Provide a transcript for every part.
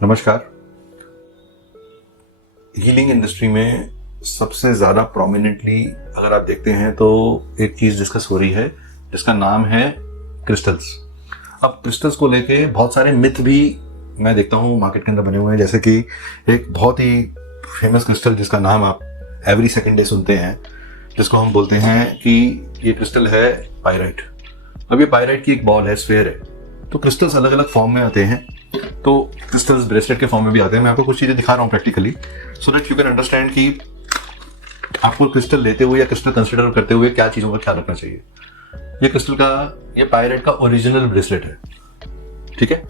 नमस्कार। Healing industry में सबसे ज़्यादा प्रोमिनेंटली अगर आप देखते हैं तो एक चीज़ डिस्कस हो रही है जिसका नाम है क्रिस्टल्स। अब क्रिस्टल्स को लेके बहुत सारे मिथ भी मैं देखता हूँ मार्केट के अंदर बने हुए हैं, जैसे कि एक बहुत ही फेमस क्रिस्टल जिसका नाम आप एवरी सेकेंड डे सुनते हैं, जिसको हम बोलते हैं कि ये क्रिस्टल है पायराइट। अब ये पायराइट की एक बॉल है, स्फेयर है। तो क्रिस्टल्स अलग अलग फॉर्म में आते हैं, तो क्रिस्टल्स ब्रेसलेट के फॉर्म में भी आते हैं। मैं आपको कुछ चीज़ें दिखा रहा हूँ practically, so that you can understand कि आपको क्रिस्टल लेते हुए या क्रिस्टल कंसिडर करते हुए क्या चीज़ों का ख्याल रखना चाहिए। ये क्रिस्टल का, ये पायराइट का ओरिजिनल ब्रेसलेट है, ठीक है।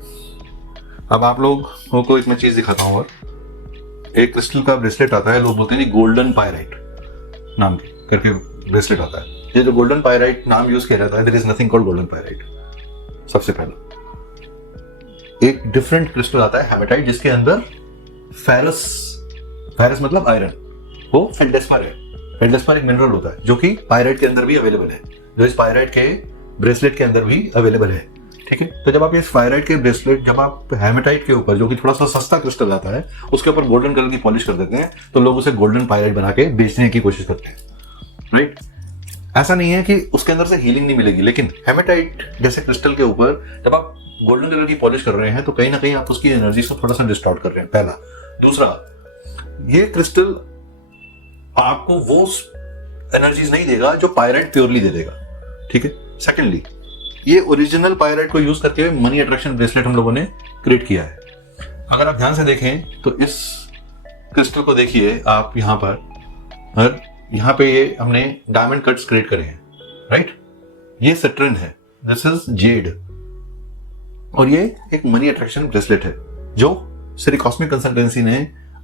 अब आप लोगों को एक मैं चीज़ दिखाता हूँ। और एक क्रिस्टल का ब्रेसलेट आता है, लोग बोलते हैं गोल्डन पायराइट नाम करके ब्रेसलेट आता है। ये जो गोल्डन पायराइट नाम यूज किया जाता है, there is nothing called golden pyrite. सबसे पहले एक डिफरेंट क्रिस्टल आता है हेमेटाइट, जिसके अंदर फेरस मतलब आयरन, वो फेल्डेस्पर है। फेल्डेस्पर एक मिनरल होता है जो कि पायराइट के अंदर भी अवेलेबल है, जो इस पायराइट के ब्रेसलेट के अंदर भी अवेलेबल है, ठीक है। तो जब आप इस पायराइट के ब्रेसलेट, जब आप हेमेटाइट के ऊपर, जो कि थोड़ा सा सस्ता क्रिस्टल आता है, उसके ऊपर गोल्डन कलर की पॉलिश कर देते हैं, तो लोग उसे गोल्डन पायराइट बना के बेचने की कोशिश करते हैं, राइट। ऐसा नहीं है कि उसके अंदर से हीलिंग नहीं मिलेगी, लेकिन हेमेटाइट जैसे क्रिस्टल के ऊपर जब आप गोल्डन कलर की पॉलिश कर रहे हैं तो कहीं ना कहीं आप उसकी एनर्जी को थोड़ा सा डिस्टॉर्ट कर रहे हैं, पहला। दूसरा, ये क्रिस्टल आपको वो एनर्जीज नहीं देगा जो पायराइट प्योरली दे देगा, ठीक है। सेकेंडली, ये ओरिजिनल पायराइट को यूज करके मनी अट्रैक्शन ब्रेसलेट हम लोगों ने क्रिएट किया है। अगर आप ध्यान से देखें तो इस क्रिस्टल को देखिए आप यहाँ पर, और यहाँ पे ये हमने डायमंड कट्स क्रिएट करे हैं, राइट। ये सिट्रिन है, दिस इज जेड, और ये एक मनी अट्रैक्शन ब्रेसलेट है जो श्री कॉस्मिक कंसल्टेंसी ने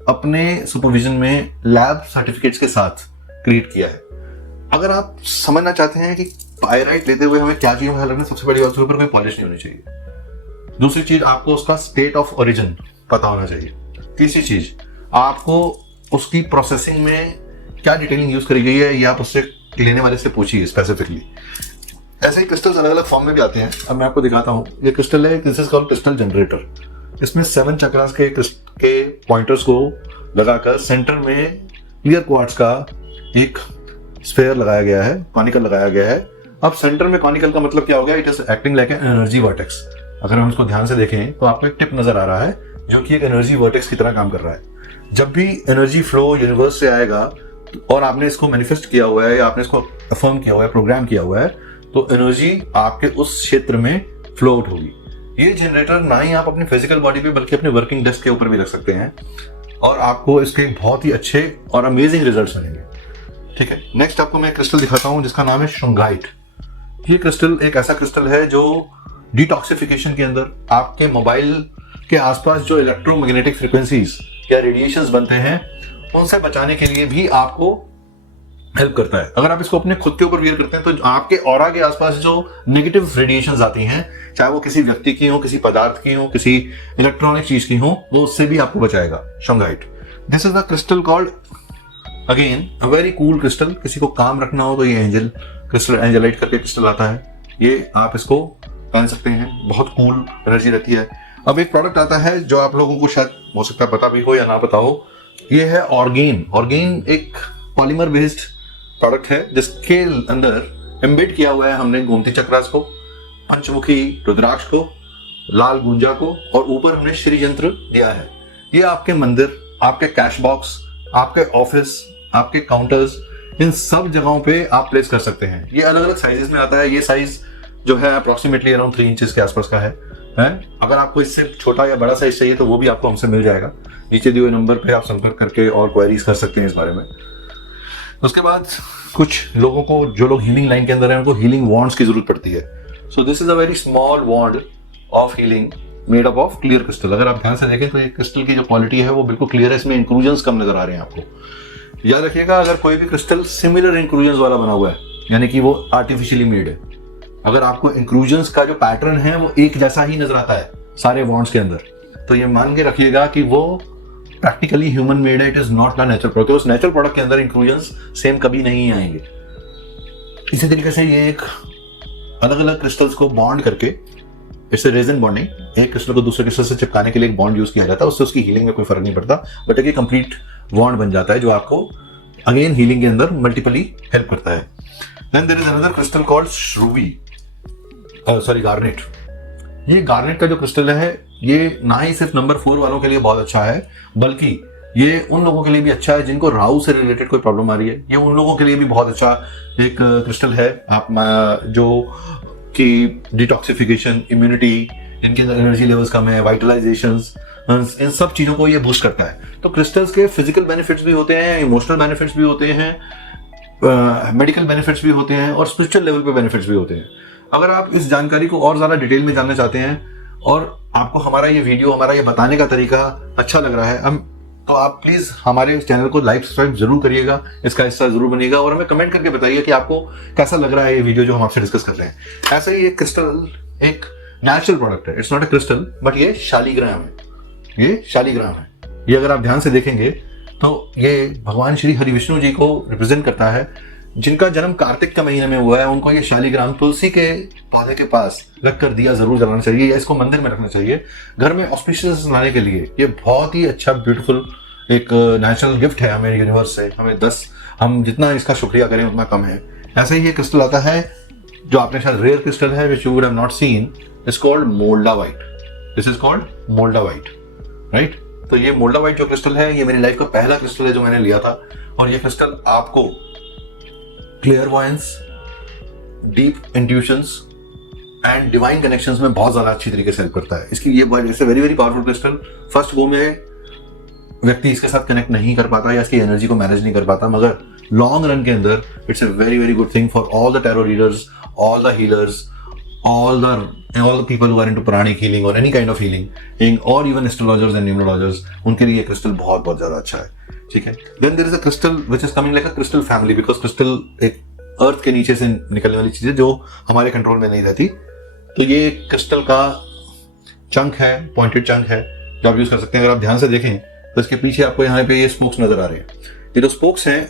अपने सुपरविजन में लैब सर्टिफिकेट्स के साथ क्रिएट किया है। अगर आप समझना चाहते हैं कि पायराइट लेते हुए हमें क्या चीज़ों का ख्याल रखना, सबसे बड़ी बात, उसके ऊपर कोई पॉलिश नहीं होनी चाहिए। दूसरी चीज, आपको उसका स्टेट ऑफ ओरिजिन पता होना चाहिए। तीसरी चीज, आपको उसकी प्रोसेसिंग में क्या डिटेलिंग यूज करी गई है, ये आप उससे लेने वाले से पूछिए स्पेसिफिकली। ऐसे ही क्रिस्टल्स अलग अलग फॉर्म में भी आते हैं। अब मैं आपको दिखाता हूँ, ये क्रिस्टल है, this is called crystal generator. इसमें 7 चक्रास के पॉइंटर्स को लगाकर सेंटर में क्लियर क्वार्ट्ज का एक स्फेयर लगाया गया है, कॉनिकल लगाया गया है। अब सेंटर में कॉनिकल का मतलब क्या हो गया, it is acting like an energy vertex. अगर हम इसको ध्यान से देखें तो आपको एक टिप नजर आ रहा है जो कि एक एनर्जी वर्टेक्स की तरह काम कर रहा है। जब भी एनर्जी फ्लो यूनिवर्स से आएगा और आपने इसको मैनिफेस्ट किया हुआ है या आपने इसको अफर्म किया हुआ है, प्रोग्राम किया हुआ है, तो एनर्जी आपके उस क्षेत्र में फ्लो आउट होगी। ये जनरेटर ना ही आप अपनी फिजिकल बॉडी पे बल्कि अपने वर्किंग डेस्क के ऊपर भी रख सकते हैं, और आपको इसके बहुत ही अच्छे और अमेजिंग रिजल्ट्स मिलेंगे, ठीक है। नेक्स्ट आपको मैं क्रिस्टल दिखाता हूं जिसका नाम है शृंगाइट। ये क्रिस्टल एक ऐसा क्रिस्टल है जो डिटॉक्सिफिकेशन के अंदर आपके मोबाइल के आसपास जो इलेक्ट्रोमैग्नेटिक फ्रीक्वेंसीज या रेडिएशंस बनते हैं उनसे बचाने के लिए भी आपको हेल्प करता है। अगर आप इसको अपने खुद के ऊपर वियर करते हैं तो आपके ऑरा के आसपास जो नेगेटिव रेडिएशंस आती हैं, चाहे वो किसी व्यक्ति की हो, किसी पदार्थ की हो, किसी इलेक्ट्रॉनिक चीज की हो, वो उससे भी आपको बचाएगा। Shungite, this is the crystal called again a very cool crystal. किसी को काम रखना हो तो ये एंजल क्रिस्टल, एंजलाइट करके क्रिस्टल आता है, ये आप इसको पहन सकते हैं, बहुत कूल एनर्जी रहती है। अब एक प्रोडक्ट आता है जो आप लोगों को शायद हो सकता है पता भी हो या ना पता हो, ये है ऑर्गेन। ऑर्गेन एक पॉलीमर बेस्ड प्रोडक्ट है जिसके अंदर एम्बेड किया हुआ है हमने गोमती चक्रास को, पंचमुखी रुद्राक्ष को, लाल गुंजा को, और ऊपर हमने श्री यंत्र दिया है। ये आपके मंदिर, आपके कैश बॉक्स, आपके ऑफिस, आपके काउंटर्स, इन सब जगहों पे आप प्लेस कर सकते हैं। ये अलग अलग साइजेस में आता है। ये साइज जो है अप्रोक्सीमेटली अराउंड 3 इंचेस के आसपास का है। अगर आपको इससे छोटा या बड़ा साइज चाहिए तो वो भी आपको हमसे मिल जाएगा। नीचे दिए हुए नंबर पे आप संपर्क करके और क्वेरीज कर सकते हैं इस बारे में। उसके बाद कुछ लोगों को, जो लोग हीलिंग लाइन के अंदर हैं, उनको हीलिंग वॉन्ड्स की जरूरत पड़ती है। So this is a very small wand of healing made up of clear crystal. अगर आप ध्यान से देखें तो ये क्रिस्टल की जो क्वालिटी है वो बिल्कुल क्लियर है, इसमें इंक्लूजन्स कम नजर आ रहे हैं आपको। याद रखिएगा, अगर कोई भी क्रिस्टल सिमिलर इंक्लूजन्स वाला बना हुआ है, यानी कि वो आर्टिफिशियली मेड है, अगर आपको इंक्लूजन्स का जो पैटर्न है वो एक जैसा ही नजर आता है सारे वॉन्ड्स के अंदर, तो ये मान के रखिएगा कि वो प्रैक्टिकली ह्यूमन मेड है, it is not a natural product. उस नेचुरल प्रोडक्ट के अंदर इंक्लूजन्स सेम कभी नहीं आएंगे। इसी तरीके से ये एक अलग अलग क्रिस्टल्स को बॉन्ड करके इट्स ए रेजन बॉन्डिंग। एक क्रिस्टल को दूसरे क्रिस्टल से चिपकाने के लिए एक बॉन्ड यूज किया जाता है, उससे उसकी हीलिंग में कोई फर्क नहीं पड़ता, बट एक कंप्लीट बॉन्ड बन जाता है जो आपको अगेन हीलिंग के अंदर मल्टीपली हेल्प करता है। Then there is another crystal called श्रूवी, सॉरी गार्नेट। ये गार्नेट का जो क्रिस्टल है ये ना ही सिर्फ नंबर 4 वालों के लिए बहुत अच्छा है, बल्कि ये उन लोगों के लिए भी अच्छा है जिनको राहु से रिलेटेड कोई प्रॉब्लम आ रही है। ये उन लोगों के लिए भी बहुत अच्छा एक क्रिस्टल है, आप जो कि डिटॉक्सिफिकेशन, इम्यूनिटी, इनके अंदर एनर्जी लेवल्स कम है, वाइटलाइजेशंस, इन सब चीजों को ये बूस्ट करता है। तो क्रिस्टल्स के फिजिकल बेनिफिट्स भी होते हैं, इमोशनल बेनिफिट्स भी होते हैं, मेडिकल बेनिफिट्स भी होते हैं और स्पिरिचुअल लेवल पे बेनिफिट्स भी होते हैं। अगर आप इस जानकारी को और ज्यादा डिटेल में जानना चाहते हैं और आपको हमारा ये वीडियो, हमारा ये बताने का तरीका अच्छा लग रहा है, तो आप प्लीज हमारे चैनल को लाइक सब्सक्राइब जरूर करिएगा, इसका हिस्सा जरूर बनिएगा और हमें कमेंट करके बताइए कि आपको कैसा लग रहा है ये वीडियो जो हम आपसे डिस्कस कर रहे हैं। ऐसा ही एक क्रिस्टल एक नेचुरल प्रोडक्ट है, it's not a crystal but ये शालिग्राम है। ये शालिग्राम है, ये अगर आप ध्यान से देखेंगे तो ये भगवान श्री हरि विष्णु जी को रिप्रेजेंट करता है, जिनका जन्म कार्तिक के महीने में हुआ है। उनको ये शालिग्राम तुलसी के पौधे के पास रखकर दिया जरूर जलाना चाहिए या इसको मंदिर में रखना चाहिए। घर में ऑस्पिशियस लाने के लिए ये बहुत ही अच्छा ब्यूटीफुल एक नेचुरल गिफ्ट है हमें यूनिवर्स से। हम जितना इसका शुक्रिया करें उतना कम है। ऐसे ही ये क्रिस्टल आता है जो आपने शायद रेयर क्रिस्टल है, which you would have not seen, is called moldavite. This is called moldavite, right. तो ये मोल्डावाइट जो क्रिस्टल है ये मेरी लाइफ का पहला क्रिस्टल है जो मैंने लिया था, और ये क्रिस्टल आपको clairvoyance, deep intuitions and divine connections में बहुत ज्यादा अच्छी तरीके से हेल्प करता है। इसकी ये very very powerful crystal. First go में व्यक्ति इसके साथ कनेक्ट नहीं कर पाता या इसकी एनर्जी को मैनेज नहीं कर पाता, मगर लॉन्ग रन के अंदर it's a very very good thing for all the tarot readers, all the healers, all the people who are into pranic healing or any kind of healing or even astrologers and numerologers, उनके लिए ये crystal बहुत बहुत ज्यादा अच्छा है, ठीक है। Then there is a crystal which is coming like a crystal family, because crystal एक अर्थ के नीचे से निकलने वाली चीज है जो हमारे कंट्रोल में नहीं रहती। तो ये क्रिस्टल का चंक है, पॉइंटेड चंक है जो आप यूज कर सकते हैं। अगर आप ध्यान से देखें तो इसके पीछे आपको यहाँ पे ये स्पोक्स नजर आ रहे हैं। ये जो स्पोक्स हैं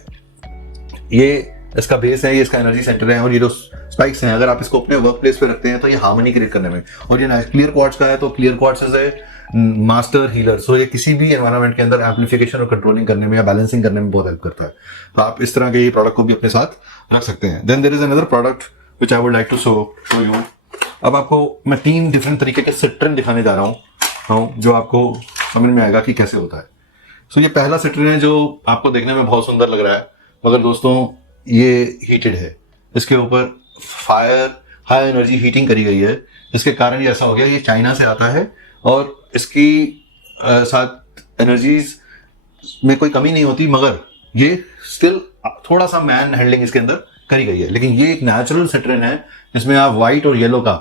ये इसका बेस है, ये इसका एनर्जी सेंटर है, और ये जो स्पाइक्स हैं अगर आप इसको अपने वर्क प्लेस पे रखते हैं तो ये हार्मनी क्रिएट करने में, और ये क्लियर क्वार्ट्ज का है तो clear quartz is a master healer. So ये किसी भी एनवायरनमेंट के अंदर एम्प्लीफिकेशन और कंट्रोलिंग करने में या बैलेंसिंग करने में बहुत हेल्प करता है। तो आप इस तरह के ये प्रोडक्ट को भी अपने साथ रख सकते हैं। Then there is another product which I would like to show you. अब आपको मैं 3 डिफरेंट तरीके के सिट्रिन दिखाने जा रहा हूँ जो आपको समझ में आएगा कि कैसे होता है। सो ये पहला सिट्रिन है जो आपको देखने में बहुत सुंदर लग रहा है, मगर दोस्तों ये हीटेड है। इसके ऊपर फायर हाई एनर्जी हीटिंग करी गई है, जिसके कारण ये ऐसा हो गया। ये चाइना से आता है और इसकी साथ एनर्जीज में कोई कमी नहीं होती, मगर ये स्टिल थोड़ा सा मैन हैंडलिंग इसके अंदर करी गई है। लेकिन ये एक नेचुरल सिट्रिन है, इसमें आप व्हाइट और येलो का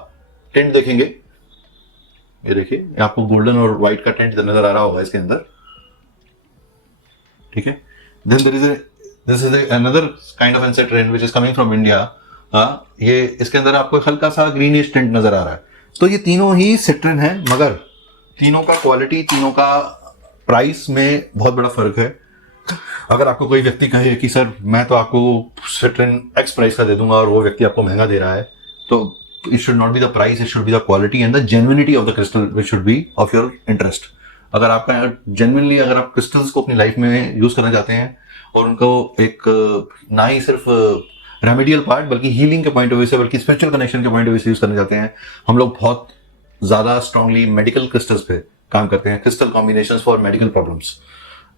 टेंट देखेंगे। ये देखिए आपको गोल्डन और व्हाइट का टेंट नजर आ रहा होगा इसके अंदर, ठीक है। Then this is another kind of citrine which is coming from India। ये इसके अंदर आपको हल्का सा ग्रीनिश टिंट नजर आ रहा है। तो ये तीनों ही सिट्रिन है, मगर तीनों का क्वालिटी, तीनों का प्राइस में बहुत बड़ा फर्क है। अगर आपको कोई व्यक्ति कहे कि सर मैं तो आपको सिट्रिन एक्स प्राइस का दे दूंगा और वो व्यक्ति आपको महंगा दे रहा है, तो it should not be the price, it should be the quality and the genuinity of the crystal which should be of your interest. अगर आपका जेन्युइनली अगर आप क्रिस्टल्स को अपनी लाइफ में यूज करना चाहते हैं और उनको एक ना ही सिर्फ रेमेडियल पार्ट बल्कि हीलिंग के पॉइंट ऑफ व्यू से, बल्कि स्पिरिचुअल कनेक्शन के पॉइंट ऑफ व्यू से यूज करना चाहते हैं, हम लोग बहुत ज्यादा स्ट्रांगली मेडिकल क्रिस्टल्स पे काम करते हैं, crystal combinations for medical problems.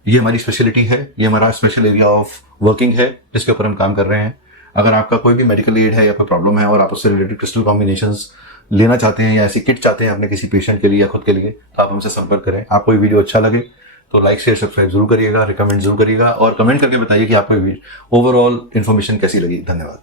ये हमारी स्पेशलिटी है, ये हमारा स्पेशल एरिया ऑफ वर्किंग है जिसके ऊपर हम काम कर रहे हैं। अगर आपका कोई भी मेडिकल एड है या कोई प्रॉब्लम है और आप उससे रिलेटेड क्रिस्टल कॉम्बिनेशंस लेना चाहते हैं या ऐसी किट चाहते हैं अपने किसी पेशेंट के लिए या खुद के लिए, तो आप हमसे संपर्क करें। आपको ये वीडियो अच्छा लगे तो लाइक शेयर सब्सक्राइब जरूर करिएगा, रिकमेंड जरूर करिएगा और कमेंट करके बताइए कि आपको ओवरऑल इन्फॉर्मेशन कैसी लगी। धन्यवाद।